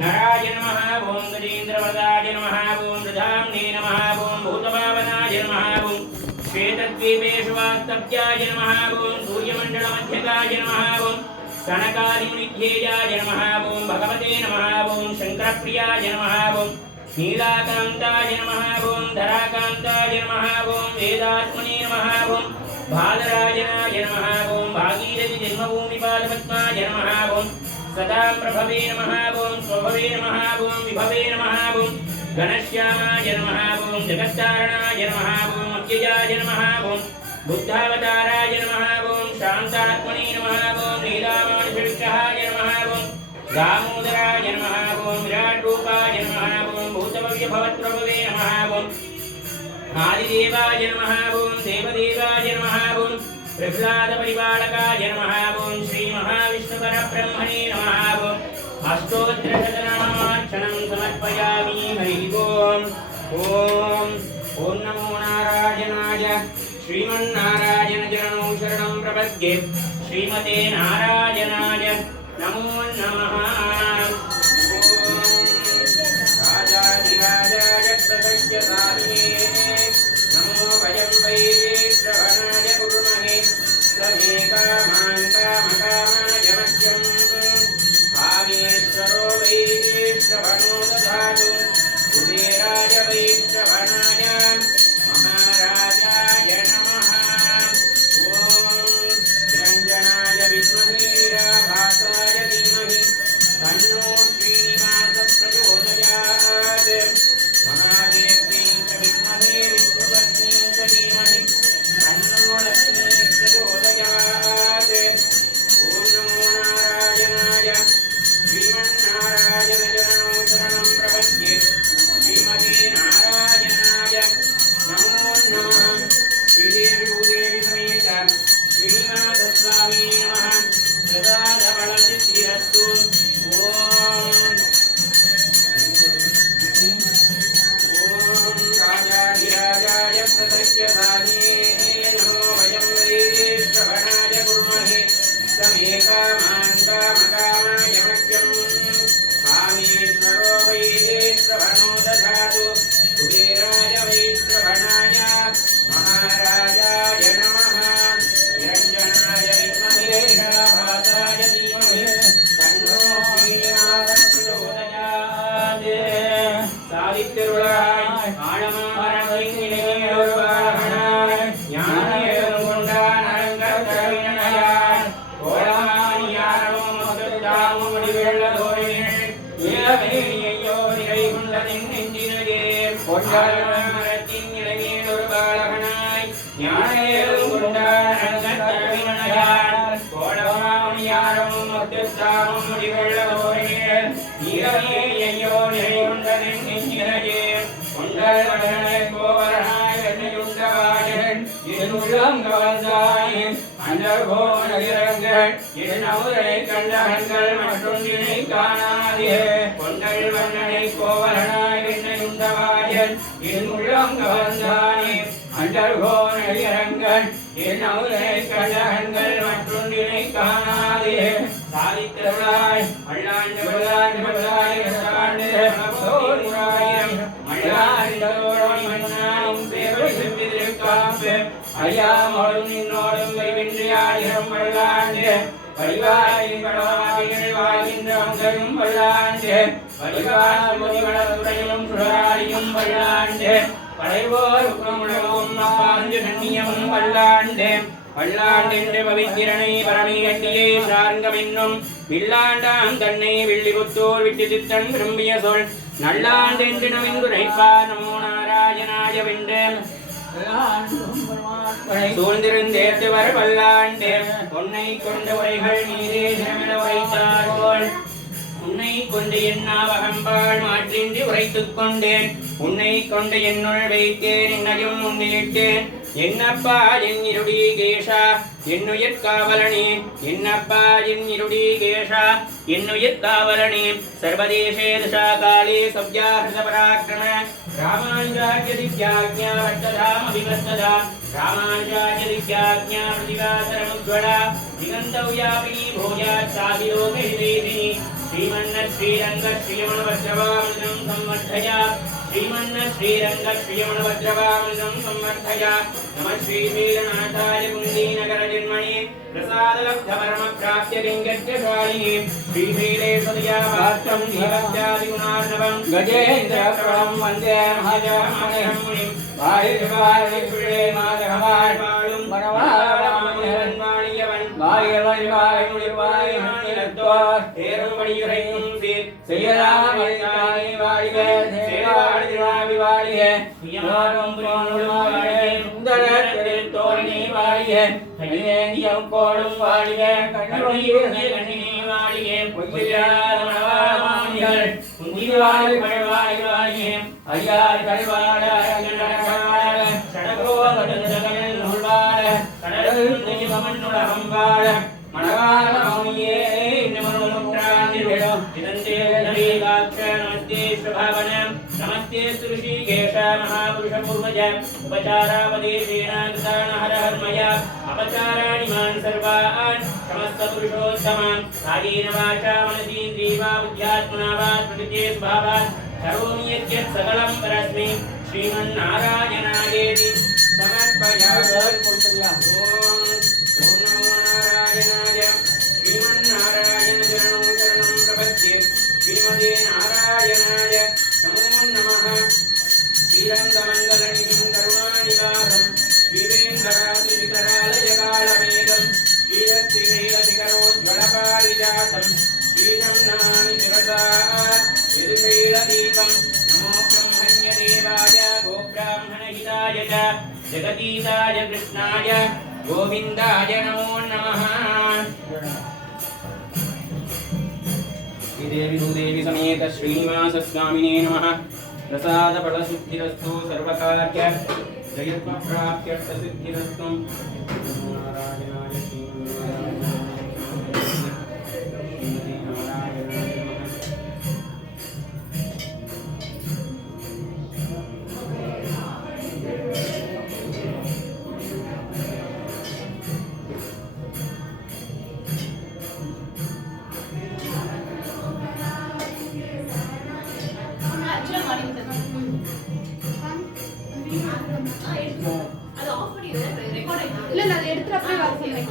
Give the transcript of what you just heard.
नराय नमः ओम गजेन्द्रवरदाय नमः ओम रजाम्ने नमः ओम भूतभावनाय नमः ओम श्वेतद्वीपेषु वास्तव्याय नमः ओम सूर्यमण्डलमध्यकाय नमः ओम सनकादिमुनिध्येयाय नमः ओम भगवते नमः ओम शङ्करप्रियाय नमः ओम नीलाकान्ताय नमः ओम धराकान्ताय नमः ओम वेदात्मने नमः ओम भादरायणाय नमः ओम भागीरथी जन्मभूमिपादपद्माय नमः ओम सदा प्रभवे नमः ओम स्वभवे नमः ओम विभवे नमः ओम घनश्यामाय नमः ओम जगत्तारणाय नमः ओम अव्ययाय नमः ओम बुद्धावताराय नमः ओम शान्तात्मने नमः ओम नीलामानुषविग्रहाय नमः ओम दामोदराय नमः ओम विराट्रूपाय नमः ओम भूतभव्यभवत्प्रभवे नमः ओम आदिदेवाय नमः ओम देवदेवाय नमः ओम प्रह्लादपरिपालकाय नमः ओम श्री महाविष्णुपरब्रह्मणे नमः ओम अष्टोत्तरशतनामार्चनं समर्पयामि हरिः ओम ओम नमो नारायणाय श्रीमन्नारायणचरणौ शरणं प्रपद्ये श्रीमते नारायणाय नमो नमः राजाधिराजाय प्रदज्यताये नमो वयं वै श्रवणाय कुर्महे समे कामान् कामकामाय मह्यं कामेश्वरो वै श्रवणो दधातु कुबेराय वै श्रवणाय महाराजाय नमः ॐ निरञ्जनाय विद्महे राभासाय धीमहि तन्नो श्रीनिवासः प्रचोदयात् महादेव्यै च विद्महे विष्णुपत्न्यै च धीमहि तन्नो लक्ष्मी प्रचोदयात् ॐ नमो नारायणाय श्रीमन्नारायणचरणौ शरणं प्रपद्ये श्रीमते नारायणाय नमो नमः श्रीदेवी भूदेवी समेत श्रीनिवासस्वामी नमः प्रसादफलसिद्धिरस्तु ॐ राजाधिराजाय प्रदज्यताये नमो वयं वै श्रवणाय कुर्महे समे कामान् कामकामाय मह्यं कामेश्वरो वै श्रवणो दधातु कुबेराय वै श्रवणाय महाराजाय नमः निरञ्जनाय विद्महे राभासाय धीमहि तन्नो श्रीनिवासः प्रचोदयात् सावित्रुळाय ஆழமாரங்கின் நிலையொருவாகனாய் ஞானேரும் கொண்டானரங்கத்தவினையார் கோலமானியாரமும் மொத்தத்தாமும் முடிவெள்ளதோரில் இளவேணியையோ நிறை கொண்டதின் நெஞ்சினகே பொன்னாரத்தின் நிலையில் ஒரு பாலகனாய் ஞானேரும் கொண்டானரங்கத்தவினையார் கோலமானியாரமும் மொத்தத்தாமும் முடிவெள்ளதோரில் இளவேணியையோ நிறை கொண்டதின் நெஞ்சினகே கொண்டவனை கோவரனாய் என்னையுண்டவாயன் என் உள்ளம் கவர்ந்தாய் அண்டர்கோன் அகிரங்கள் என் அவரை கண்டகங்கள் மற்றொன்றினை காணாதே கொண்டல் வண்ணனை கோவரனாய் என்னையுண்டவாயன் என் உள்ளம் கவர்ந்தாய் அண்டர்கோன் அகிரங்கள் என் அவரை கண்டகங்கள் மற்றொன்றினை காணாதே சாதித்தருளாய் அள்ளாண்டு பல்லாண்டு பல்லாய் ரசாண்டு சோராயிரம் மல்லாண்டோடும் மன்னாவும் சேவை செவ்விதிருக்காப்பு ஐயாமோடும் நின்னோடும் கைவின்றியாயிரம் பல்லாண்டு பரிவாயின் கடவாகிகள் வாழ்கின்ற அங்கரும் பல்லாண்டு பரிவார் முனிவளத்துறையும் சுழாரியும் பல்லாண்டு படைவோர் உக்கமுடவும் அப்பாஞ்சு நன்னியமும் பல்லாண்டு பல்லாண்டென்று பவித்திரனை பரணியட்டியே சார்ந்தமென்னும் வில்லாண்டாம் தன்னை வில்லிபுத்தூர் விட்டு சித்தன் விரும்பிய சொல் நல்லாண்டென்று நவிந்துரைப்பார் நமோ நாராயணாய வென்று சூழ்ந்திருந்தேத்து வர பல்லாண்டு உன்னை கொண்ட உரைகள் நீரே தினமென உரைத்தார் போல் உன்னை கொண்டு என்னாவகம்பாள் மாற்றின்றி உரைத்துக் கொண்டேன் உன்னை கொண்டு என்னுள் வைத்தேன் என்னையும் உன்னிலிட்டேன் என்னப்பா என் இருடி கேஷா என்னுயிர் காவலனே என்னப்பா என் இருடி கேஷா என்னுயிர் காவலனே சர்வதேசே தசா காலே சவ்யாஹிருத பராக்கிரம रामानुजार्यदिव्याज्ञा रक्तधामविवस्तदा रामानुजार्यदिव्याज्ञा प्रतिवासरमुज्ज्वला दिगन्तव्यापिनी भूयात् साधिलोकहितैषिणी श्रीमन्नश्रीरङ्गश्रियमणवज्रवामृतं संवर्धया श्रीमन्नश्रीरङ्गश्रियमणवज्रवामृतं संवर्धया नमः श्रीशैलनाथाय कुन्दीनगरजन्मणे प्रसादलब्धपरमप्राप्य लिङ्गज्ञशालिने श्रीशैलेशदया वास्तवं धीरत्यादिगुणार्णवं गजेन्द्रप्रभं वन्दे महाजमहं मुनिं वायुवायुपुरे माधवार्वाळुं वनवारामनिरन्वाणियवन् வாயவன்வாயுளிவாயுமணிலத்தோ தேருமணியுரைக்கும் சீர் செய்யலாமணிவாய் வாழிக சேவாடி திருவாவி வாழிக சுயமாரும் புரியுளும் வாழிக சுந்தரத்தில் தோரணி வாழிக கையேந்தியம் கோடும் வாழிக கண்ணுடைய கண்ணினி வாழிக பொய்யாத மணவாமாணிகள் குந்திவாழி மழவாழி வாழிக ஐயார் கல்வாழ கண்ணடகாழ சடகோவடுதகனில் நுள்வாழ கடல் தெய்வமன்னுலகம் வாழ மணவாழ மௌனியே நிமனுமுற்றாண்டிருடும் இதந்தே நவீகாட்ச நமஸ்தே ஸ்வபாவனம் நமஸ்தே ऋषिकेश महापुरुष पूर्वज उपचारावदेशेन कृतान् हर हर्मया अपचाराणि मान् सर्वान् समस्त पुरुषोत्तमान् कायेन वाचा मनसीन्द्रिया बुद्ध्यात्मना वा प्रकृते स्वभावात् करोमि यद्यत् सकलं परस्मै श्रीमन्नारायणायेति समर्पयामि। ओम नमो नारायणाय श्रीमन्नारायण चरणं शरणं प्रपद्ये श्रीमते नारायणाय नमो नमः। श्रीरङ्गमङ्गलनिधिं करुणानिवासं श्रीवेङ्कटाद्रिविकरालयकालमेघं श्रीरत्रिशैलशिखरोज्ज्वलपारिजातं श्रीशं नमामि शिरसा यदुशैलदीपं नमो ब्रह्मण्यदेवाय गोब्राह्मणहिताय च जगदीशाय कृष्णाय गोविन्दाय नमो नमः। श्रीदेवी भूदेवी समेत श्रीनिवासस्वामिने नमः। प्रसाद फलसिद्धिरस्तु सर्वकार्य जयत्वप्राप्त्यर्थसिद्धिरस्तु। नारायणाय இல்ல நான் எடுத்து அப்படியே வர சொல்றேன்.